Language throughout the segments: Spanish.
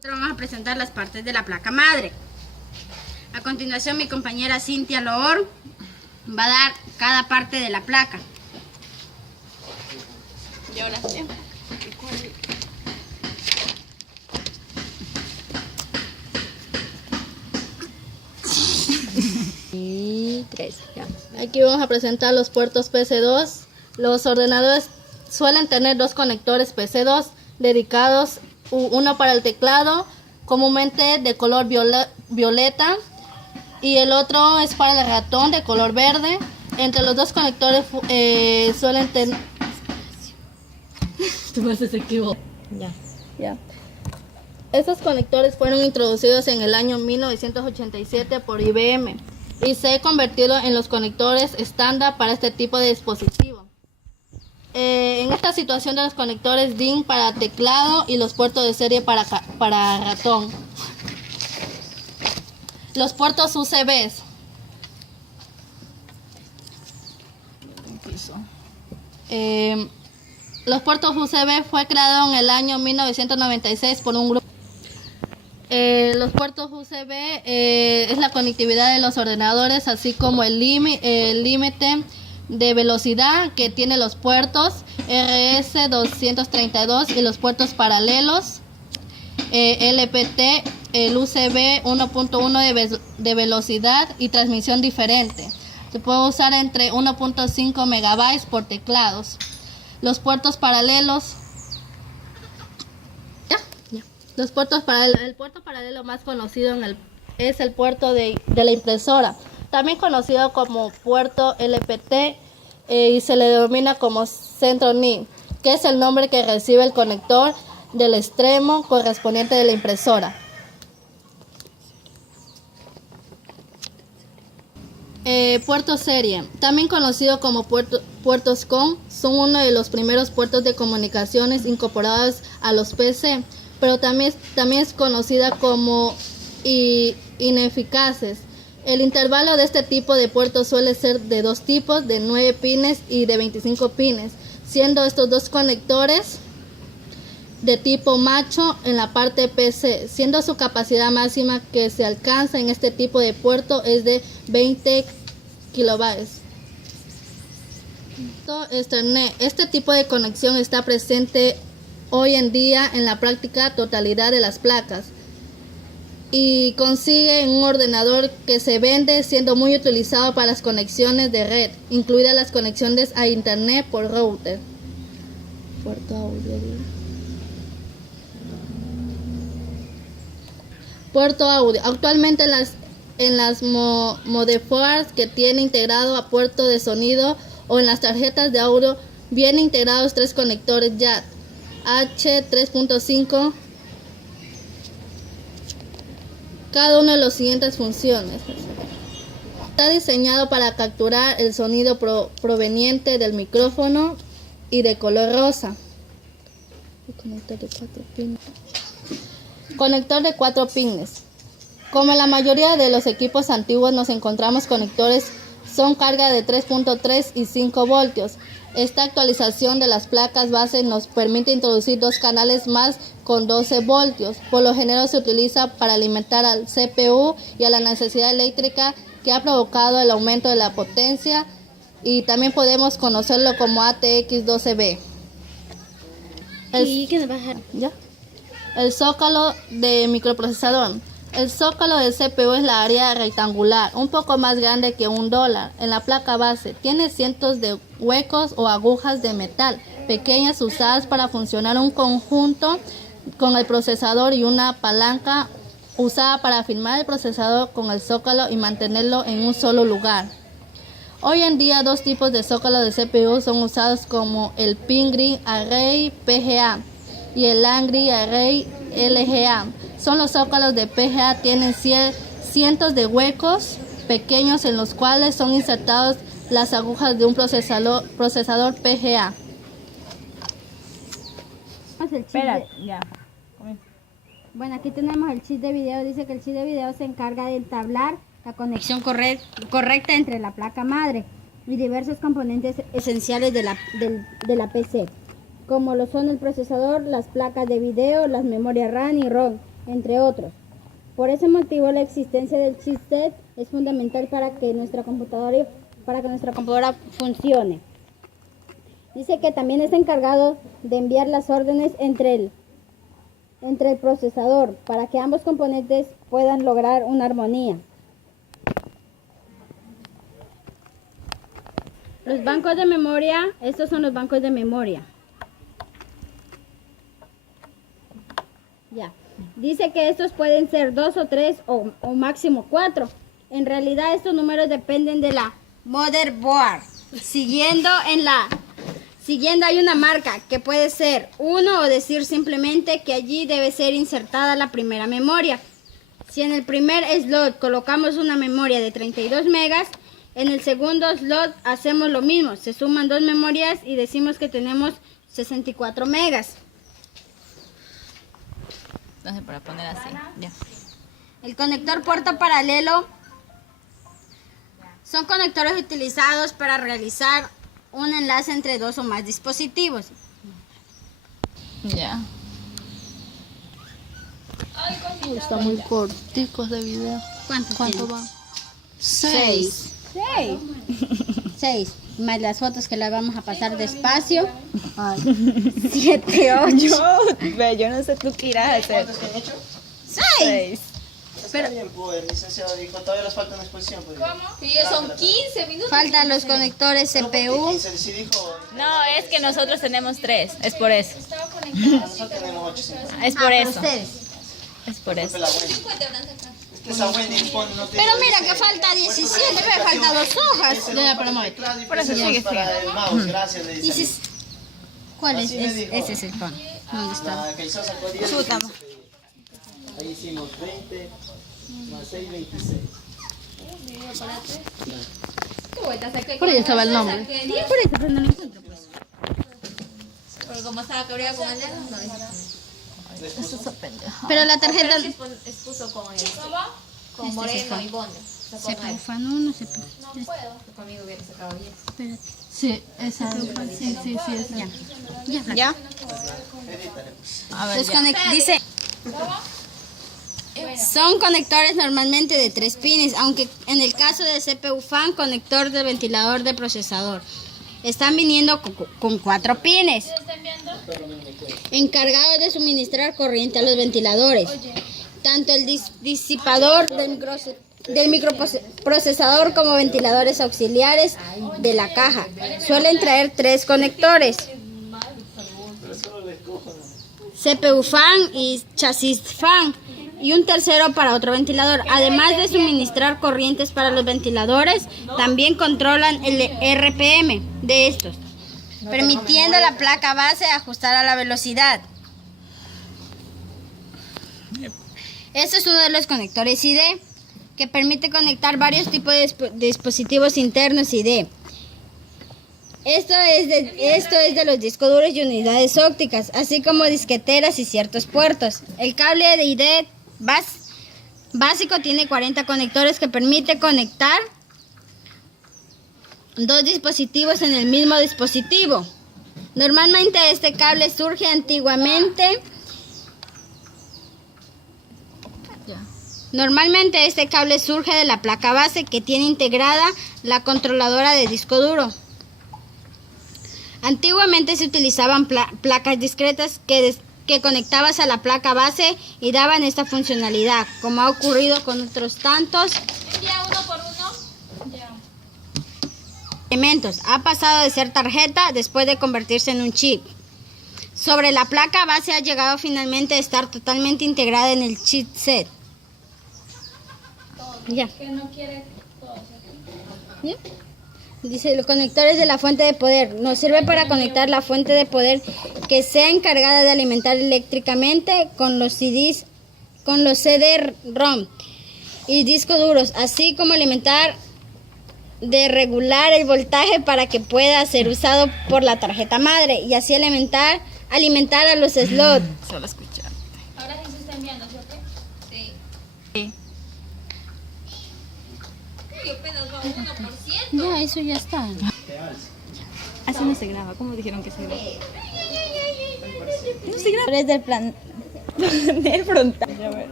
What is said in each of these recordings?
Vamos a presentar las partes de la placa madre. A continuación, mi compañera Cintia Loor va a dar cada parte de la placa. Y ahora sí. Y 3. Ya. Aquí vamos a presentar los puertos PC2. Los ordenadores suelen tener dos conectores PC2 dedicados, uno para el teclado, comúnmente de color violeta, y el otro es para el ratón de color verde. Entre los dos conectores suelen tener... Ya. Estos conectores fueron introducidos en el año 1987 por IBM y se han convertido en los conectores estándar para este tipo de dispositivo. En esta situación de los conectores DIN para teclado y los puertos de serie para ratón. Los puertos UCBs. Los puertos USB fue creado en el año 1996 por un grupo. Los puertos USB es la conectividad de los ordenadores, así como el límite de velocidad que tiene los puertos RS232 y los puertos paralelos LPT, el USB 1.1 de velocidad y transmisión diferente. Se puede usar entre 1.5 megabytes por teclados. Los puertos paralelos. El puerto paralelo más conocido es el puerto de la impresora, también conocido como puerto LPT, y se le denomina como centro NIC, que es el nombre que recibe el conector del extremo correspondiente de la impresora. Puerto serie, también conocido como puertos COM, son uno de los primeros puertos de comunicaciones incorporados a los PC, pero también es conocida como ineficaces. El intervalo de este tipo de puertos suele ser de dos tipos, de 9 pines y de 25 pines, siendo estos dos conectores de tipo macho en la parte PC, siendo su capacidad máxima que se alcanza en este tipo de puerto es de 20 kilobytes. Este tipo de conexión está presente hoy en día en la práctica totalidad de las placas y consigue en un ordenador que se vende, siendo muy utilizado para las conexiones de red, incluidas las conexiones a internet por router. Puerto audio. Puerto audio. Actualmente en las motherboards que tiene integrado a puerto de sonido o en las tarjetas de audio vienen integrados tres conectores jack H3.5, cada uno de las siguientes funciones. Está diseñado para capturar el sonido proveniente del micrófono y de color rosa. Conector de 4 pines. Como en la mayoría de los equipos antiguos nos encontramos conectores son carga de 3.3 y 5 voltios. Esta actualización de las placas base nos permite introducir dos canales más con 12 voltios. Por lo general se utiliza para alimentar al CPU y a la necesidad eléctrica que ha provocado el aumento de la potencia, y también podemos conocerlo como ATX 12B. El zócalo de microprocesador. El zócalo del CPU es la área rectangular, un poco más grande que $1 en la placa base. Tiene cientos de huecos o agujas de metal pequeñas usadas para funcionar un conjunto con el procesador y una palanca usada para firmar el procesador con el zócalo y mantenerlo en un solo lugar. Hoy en día dos tipos de zócalo de CPU son usados, como el Pin Grid Array PGA y el Land Grid Array LGA. Son los zócalos de PGA, tienen cientos de huecos pequeños en los cuales son insertados las agujas de un procesador PGA. Bueno, aquí tenemos el chip de video. Dice que el chip de video se encarga de entablar la conexión correcta entre la placa madre y diversos componentes esenciales de la PC, como lo son el procesador, las placas de video, las memorias RAM y ROM, entre otros. Por ese motivo, la existencia del chipset es fundamental para que nuestra computadora funcione. Dice que también está encargado de enviar las órdenes entre el procesador para que ambos componentes puedan lograr una armonía. Los bancos de memoria, estos son los bancos de memoria. Ya. Dice que estos pueden ser 2 o 3 o máximo 4. En realidad estos números dependen de la motherboard. Siguiendo hay una marca que puede ser 1 o decir simplemente que allí debe ser insertada la primera memoria. Si en el primer slot colocamos una memoria de 32 megas, en el segundo slot hacemos lo mismo. Se suman 2 memorias y decimos que tenemos 64 megas. Entonces, para poner así, ya. El conector puerto paralelo son conectores utilizados para realizar un enlace entre 2 o más dispositivos. Ya. Están muy corticos de video. ¿Cuánto va? 6. 6. Más las fotos que las vamos a pasar despacio. 7, 8. Yo no sé tú qué irás a hacer. ¿Cuántos han hecho? 6. Pero bien, pues, el licenciado dijo, todavía les falta una exposición. Pues, ¿cómo? Sí, son 15 minutos. Faltan los conectores CPU. Sí dijo, No, es que nosotros tenemos 3, es por eso. nosotros tenemos 8. Es por eso. Ustedes. Es por eso. La Wendy. Es que esa Wendy pone, no tiene. Pero mira que falta 17, me faltan 2 hojas. Por eso sigue para el mouse, gracias, le dice. Dices, ¿cuál es? Así me dijo. Ese es el pan. ¿Dónde está? La que hizo sacó 10. Ahí hicimos 20 más 6, 26. Por ahí estaba el nombre. Por eso, pero no lo encuentro, pues. Porque como estaba cabreada con el dedo, no Eso es pendeja. Pero la tarjeta... expuso con Moreno y Bondo. Se profano, no se profano. No puedo. Conmigo hubiera sacado 10. Espérate. Sí, esa. Sí, esa. Ya. ¿Ya? A ver, ya. Dice... Son conectores normalmente de 3 pines, aunque en el caso de CPU fan, conector de ventilador de procesador. Están viniendo con 4 pines, encargados de suministrar corriente a los ventiladores. Tanto el disipador del microprocesador como ventiladores auxiliares de la caja. Suelen traer 3 conectores. CPU fan y chasis fan. Y un tercero para otro ventilador. Además de suministrar corrientes para los ventiladores, también controlan el RPM de estos, permitiendo a la placa base ajustar a la velocidad. Este es uno de los conectores ID, que permite conectar varios tipos de dispositivos internos ID. Esto es de los discos duros y unidades ópticas, así como disqueteras y ciertos puertos. El cable de ID básico tiene 40 conectores que permite conectar 2 dispositivos en el mismo dispositivo. Normalmente este cable surge de la placa base, que tiene integrada la controladora de disco duro. Antiguamente se utilizaban placas discretas que conectabas a la placa base y daban esta funcionalidad, como ha ocurrido con otros tantos elementos. Ha pasado de ser tarjeta después de convertirse en un chip. Sobre la placa base ha llegado finalmente a estar totalmente integrada en el chipset. Ya. ¿Ya? Dice, los conectores de la fuente de poder. Nos sirve para conectar la fuente de poder que sea encargada de alimentar eléctricamente con los CDs, con los CD-ROM y discos duros, así como alimentar de regular el voltaje para que pueda ser usado por la tarjeta madre y así alimentar a los slots. Solo escuchar. Ahora sí se está enviando, ¿sí o qué? Sí. Yo apenas va 1%. Ya, eso ya está. Así no se graba. ¿Cómo dijeron que se graba? No se graba. Del plan. Del frontal.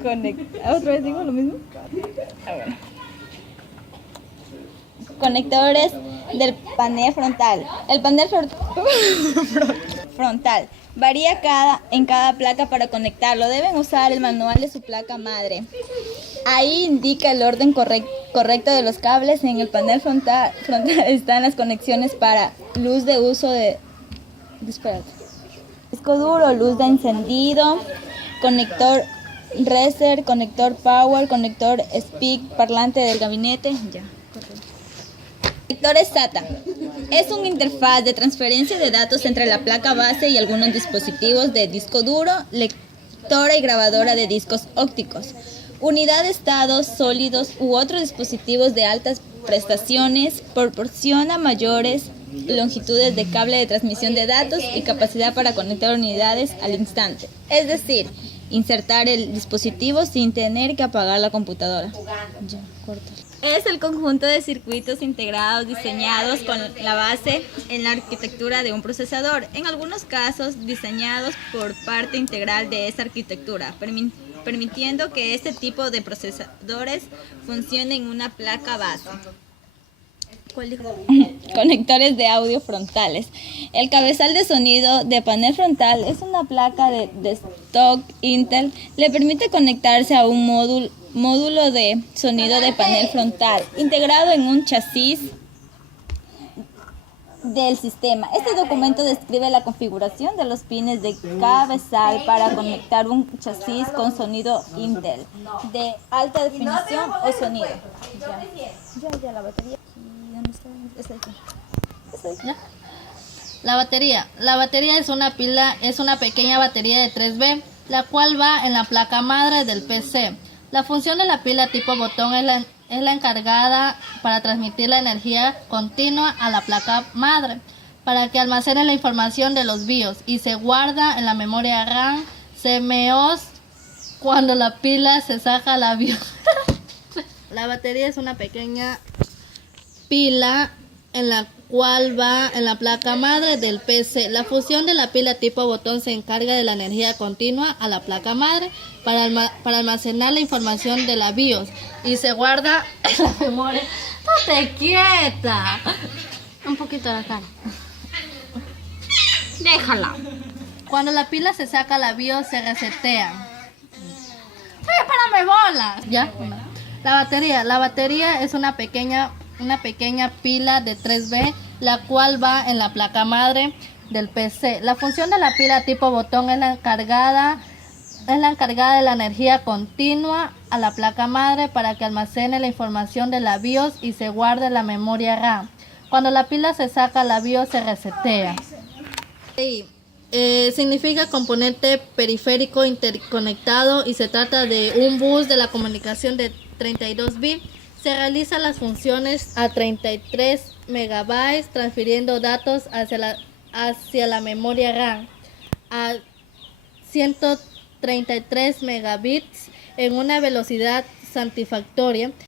¿Otra vez digo lo mismo? Bueno. Conectores del panel frontal. El panel frontal varía en cada placa para conectarlo. Deben usar el manual de su placa madre. Ahí indica el orden correcto de los cables. En el panel frontal están las conexiones para luz de uso de... Espérate. Disco duro, luz de encendido, conector reset, conector power, conector speak, parlante del gabinete. Ya, correcto. Conectores SATA. Es una interfaz de transferencia de datos entre la placa base y algunos dispositivos de disco duro, lectora y grabadora de discos ópticos, unidad de estados sólidos u otros dispositivos de altas prestaciones. Proporciona mayores longitudes de cable de transmisión de datos y capacidad para conectar unidades al instante. Es decir, insertar el dispositivo sin tener que apagar la computadora. Ya, corta. Es el conjunto de circuitos integrados diseñados con la base en la arquitectura de un procesador, en algunos casos diseñados por parte integral de esa arquitectura, permitiendo que este tipo de procesadores funcione en una placa base. Conectores de audio frontales. El cabezal de sonido de panel frontal es una placa de stock Intel. Le permite conectarse a un módulo de sonido de panel frontal integrado en un chasis del sistema. Este documento describe la configuración de los pines de cabezal para conectar un chasis con sonido Intel de alta definición o sonido. Ya la batería. La batería es una pequeña batería de 3B, la cual va en la placa madre del PC. La función de la pila tipo botón es la encargada para transmitir la energía continua a la placa madre, para que almacene la información de los BIOS y se guarda en la memoria RAM CMOS cuando la pila se saca la BIOS. La batería es una pequeña pila en la cual va en la placa madre del PC. La función de la pila tipo botón se encarga de la energía continua a la placa madre para almacenar la información de la BIOS y se guarda en la memoria. ¡Estate quieta! Un poquito de la cara. Déjala. Cuando la pila se saca, la BIOS se resetea. ¡Espérame, bolas! ¿Ya? La batería es una pequeña pila de 3B, la cual va en la placa madre del PC. La función de la pila tipo botón es la encargada de la energía continua a la placa madre para que almacene la información de la BIOS y se guarde en la memoria RAM. Cuando la pila se saca, la BIOS se resetea. Significa componente periférico interconectado y se trata de un bus de la comunicación de 32 bits. Se realizan las funciones a 33 megabytes transfiriendo datos hacia la memoria RAM a 133 megabits en una velocidad satisfactoria.